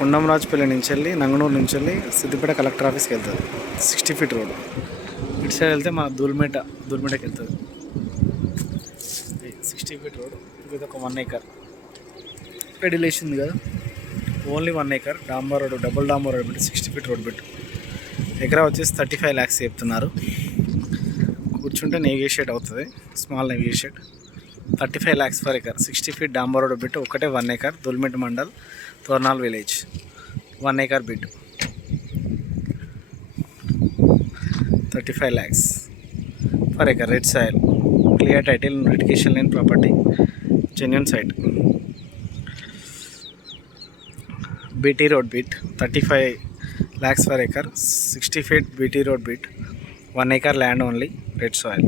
కుండంరాజుపల్లి నుంచి వెళ్ళి నంగనూరు నుంచి వెళ్ళి సిద్దిపేట కలెక్టర్ ఆఫీస్కి వెళ్తుంది. 60 ఫీట్ రోడ్. ఇటు సైడ్ వెళ్తే మా దూల్మేటకి వెళ్తుంది. 60 ఫీట్ రోడ్. ఇది ఒక 1 acre పెడిలేసింది కదా, ఓన్లీ 1 acre. డాంబర్ రోడ్, డబుల్ డాంబర్ రోడ్ పెట్టి 60 ఫీట్ రోడ్ పెట్టి ఎకరా వచ్చేసి 35 lakhs చెప్తున్నారు. కూర్చుంటే నెగోషియేట్ అవుతుంది, small negotiate. 35 lakhs per acre. 60 feet డాంబర్ రోడ్ బిట్ ఒకటే 1 acre. Dulmeta mandal, Tornal village. 1 acre bit 35 lakhs per acre. Red soil, clear title, litigation లేని property, genuine site. BT road bit 35 lakhs per acre. 60 feet BT road bit, 1 acre land only, red soil.